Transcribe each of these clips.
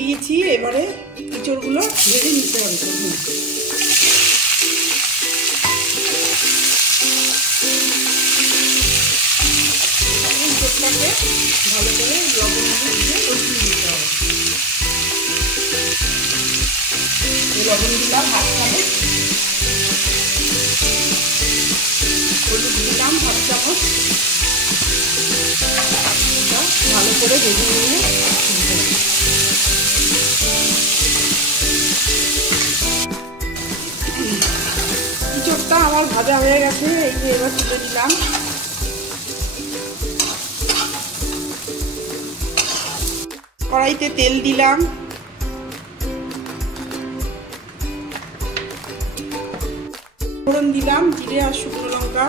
দিয়েছি, এবারে ইঁচড়গুলো ভেজে নিতে হবে। ইঁচড়টাকে ভালো করে লবণ দিয়ে কষিয়ে নিতে হবে। লবণ দিলাম হাফ চামচ, হলুদ দিলাম হাফ চামচ, ভালো করে ভেজে নিয়ে ইঁচড়টা আমার ভাজা হয়ে গেছে। এই যে এবার তুলে দিলাম। কড়াইতে তেল দিলাম, ফোড়ন দিলাম জিরে আর শুকনো লঙ্কা,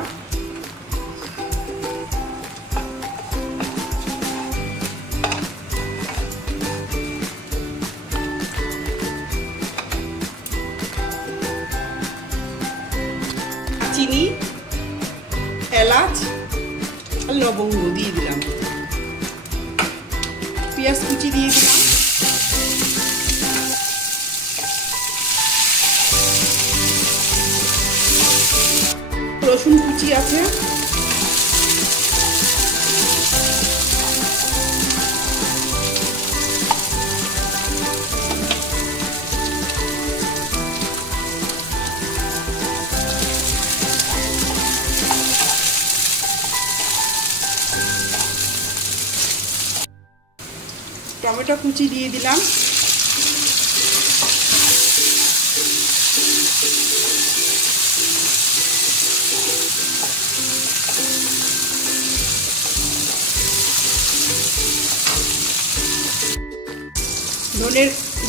চিনি, এলাচ আর লবঙ্গ দিয়ে দিলাম, পেঁয়াজ কুচি দিয়ে দিলাম, রসুন কুচি আছে, টমেটো কুচি দিয়ে দিলাম,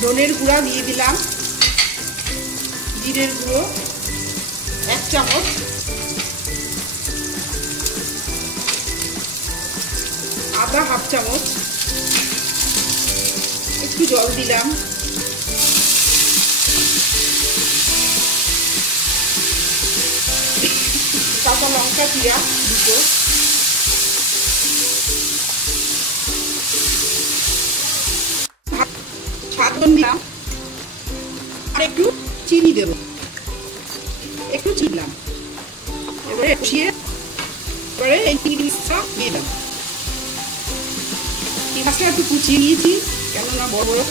ধনের গুঁড়া দিয়ে দিলাম, জিরের গুঁড়ো 1 চামচ, আদা হাফ চামচ, একটু জল দিলাম, কাঁচা লঙ্কা জিরা দুটো, স্বাদ দিলাম, আর একটু চিনি দেব, একটু চিনলাম। এবারে কষিয়ে এবারে এই জিনিসটা দিয়ে দাও। মাছটা একটু কুচিয়ে নিয়েছি, কেননা বড় বড়।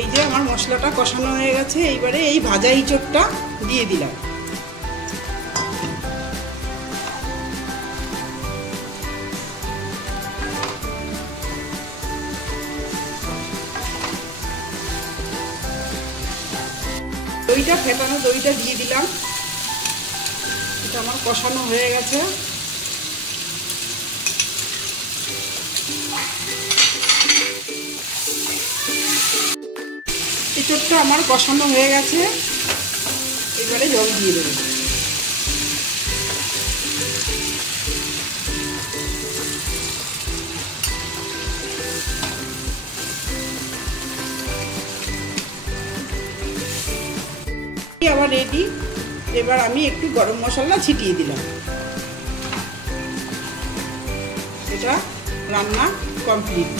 এই যে আমার মশলাটা কষানো হয়ে গেছে, এইবারে এই ভাজা ইঁচড়টা দিয়ে দিলাম। দইটা ফেটানো দইটা দিয়ে দিলাম। এটা আমার কষানো হয়ে গেছে। ইঁচড়টা আমার কষানো হয়ে গেছে, এবারে জল দিয়ে দেবো। আবার রেডি। এবার আমি একটু গরম মশলা ছিটিয়ে দিলাম। এটা রান্না কমপ্লিট।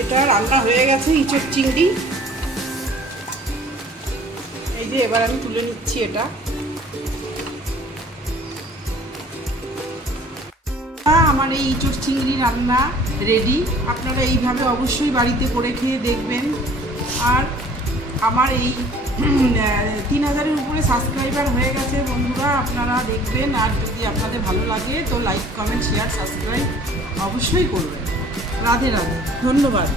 এটা রান্না হয়ে গেছে ইঁচড় চিংড়ি। এই যে এবার আমি তুলে নিচ্ছি এটা। আমার এই ইঁচড় চিংড়ি রান্না রেডি। আপনারা এইভাবে অবশ্যই বাড়িতে করে খেয়ে দেখবেন। আর আমার এই 3000-এর উপরে সাবস্ক্রাইবার হয়ে গেছে বন্ধুরা, আপনারা দেখবেন। আর যদি আপনাদের ভালো লাগে তো লাইক, কমেন্ট, শেয়ার, সাবস্ক্রাইব অবশ্যই করবেন। রাধে রাধে, ধন্যবাদ।